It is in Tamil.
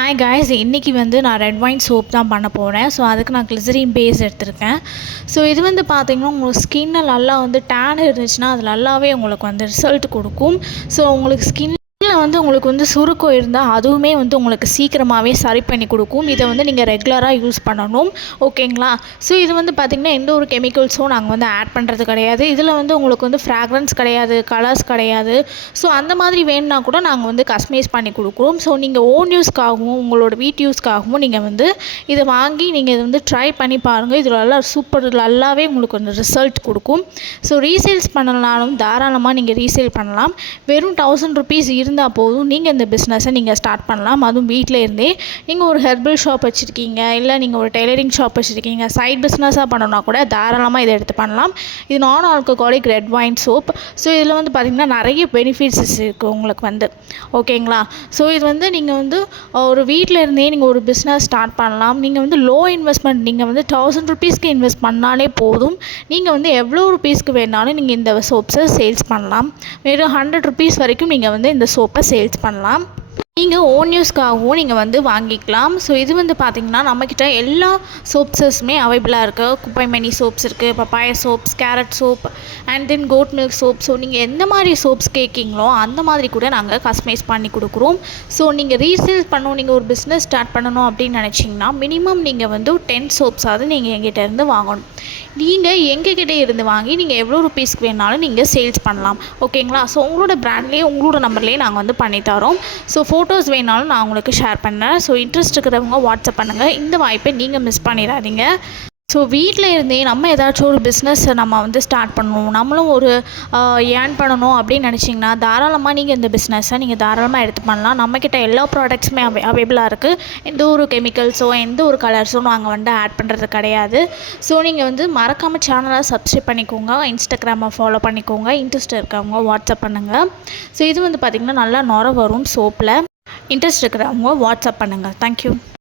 ஹாய் காய்ஸ், இன்றைக்கி நான் ரெட் ஒயின் சோப் தான் பண்ண போகிறேன். ஸோ அதுக்கு நான் கிளிசரின் பேஸ் எடுத்திருக்கேன். ஸோ இது பார்த்திங்கன்னா உங்களுக்கு ஸ்கின்னில் நல்லா டேன் இருந்துச்சுன்னா அது நல்லாவே உங்களுக்கு ரிசல்ட் கொடுக்கும். ஸோ உங்களுக்கு ஸ்கின் உங்களுக்கு சுருக்கம் இருந்தால் அதுவுமே உங்களுக்கு சீக்கிரமாகவே சரி பண்ணி கொடுக்கும். இதை நீங்கள் ரெகுலராக யூஸ் பண்ணணும். ஓகேங்களா? ஸோ இது பார்த்திங்கன்னா எந்த ஒரு கெமிக்கல்ஸும் நாங்கள் ஆட் பண்ணுறது கிடையாது. இதில் உங்களுக்கு ஃப்ராக்ரன்ஸ் கிடையாது, கலர்ஸ் கிடையாது. ஸோ அந்த மாதிரி வேணும்னா கூட நாங்கள் கஸ்டமைஸ் பண்ணி கொடுக்குறோம். ஸோ நீங்கள் ஓன் யூஸ்க்காகவும் உங்களோட வீட்டு யூஸ்க்காகவும் நீங்கள் இதை வாங்கி நீங்கள் இதை ட்ரை பண்ணி பாருங்கள். இது நல்லா சூப்பர், நல்லாவே உங்களுக்கு ரிசல்ட் கொடுக்கும். ஸோ ரீசேல்ஸ் பண்ணலனாலும் தாராளமாக நீங்கள் ரீசேல் பண்ணலாம். வெறும் 1000 rupees இருந்தால் போதும், நீங்கள் இந்த பிஸ்னஸை நீங்கள் ஸ்டார்ட் பண்ணலாம். அதுவும் வீட்டில் இருந்தே. நீங்கள் ஒரு ஹெர்பல் ஷாப் வச்சுருக்கீங்க, இல்லை நீங்கள் ஒரு டெய்லரிங் ஷாப் வச்சுருக்கீங்க, சைட் பிஸ்னஸாக பண்ணணுன்னா கூட தாராளமாக இதை எடுத்து பண்ணலாம். இது நான் alcoholic red wine soap. So இதில் பார்த்திங்கன்னா நிறைய பெனிஃபிட்ஸ் இருக்குது உங்களுக்கு ஓகேங்களா? ஸோ இது நீங்கள் ஒரு வீட்டில் இருந்தே நீங்கள் ஒரு பிஸ்னஸ் ஸ்டார்ட் பண்ணலாம். நீங்கள் லோ இன்வெஸ்ட்மெண்ட், நீங்கள் 1000 rupeesக்கு இன்வெஸ்ட் பண்ணாலே போதும். நீங்கள் எவ்வளோ ருபீஸ்க்கு வேணாலும் நீங்கள் இந்த சோப்ஸை சேல்ஸ் பண்ணலாம். வெறும் 100 rupees வரைக்கும் நீங்கள் இந்த சோப்பை சேல்ஸ் பண்ணலாம். நீங்கள் ஓன் யூஸ்க்காகவும் நீங்கள் வாங்கிக்கலாம். ஸோ இது பார்த்திங்கன்னா நம்மக்கிட்ட எல்லா சோப்ஸஸுமே அவைலபிளாக இருக்குது. குப்பைமணி சோப்ஸ் இருக்குது, papaya soaps, carrot soap, and then goat milk soap. So நீங்கள் எந்த மாதிரி சோப்ஸ் கேட்குறீங்களோ அந்த மாதிரி கூட நாங்கள் கஸ்டமைஸ் பண்ணி கொடுக்குறோம். ஸோ நீங்கள் ரீசேல் பண்ணணும், நீங்கள் ஒரு பிஸ்னஸ் ஸ்டார்ட் பண்ணணும் அப்படின்னு நினச்சிங்கன்னா மினிமம் நீங்கள் 10 சோப்ஸாவது நீங்கள் எங்கிட்ட இருந்து வாங்கணும். நீங்கள் எங்ககிட்ட இருந்து வாங்கி நீங்கள் எவ்வளோ ருபீஸ்க்கு வேணாலும் நீங்கள் சேல்ஸ் பண்ணலாம். ஓகேங்களா? ஸோ உங்களோட ப்ராண்ட்லேயே உங்களோட நம்பர்லேயே நாங்கள் பண்ணித்தரோம். ஸோ ஃபோட்டோஸ் வேணாலும் நான் உங்களுக்கு ஷேர் பண்ணேன். ஸோ இன்ட்ரெஸ்ட் இருக்கிறவங்க வாட்ஸ்அப் பண்ணுங்கள். இந்த வாய்ப்பை நீங்கள் மிஸ் பண்ணிடாதீங்க. ஸோ வீட்டில் இருந்தே நம்ம ஏதாச்சும் ஒரு பிஸ்னஸை நம்ம ஸ்டார்ட் பண்ணணும், நம்மளும் ஒரு ஏர்ன் பண்ணணும் அப்படின்னு நினச்சிங்கன்னா தாராளமாக நீங்கள் இந்த பிஸ்னஸை நீங்கள் தாராளமாக எடுத்து பண்ணலாம். நம்மக்கிட்ட எல்லா ப்ராடக்ட்ஸுமே அவைலபிளாக இருக்குது. எந்த ஒரு கெமிக்கல்ஸோ எந்த ஒரு கலர்ஸோ நாங்கள் ஆட் பண்ணுறது கிடையாது. ஸோ நீங்கள் மறக்காமல் சேனலை சப்ஸ்கிரைப் பண்ணிக்கோங்க, இன்ஸ்டாகிராமை ஃபாலோ பண்ணிக்கோங்க. இன்ட்ரெஸ்ட் இருக்கவங்க வாட்ஸ்அப் பண்ணுங்கள். ஸோ இது பார்த்திங்கன்னா நல்லா நுர வரும் சோப்பில். இன்ட்ரெஸ்ட் இருக்கிறவங்க வாட்ஸ்அப் பண்ணுங்கள். தேங்க்யூ.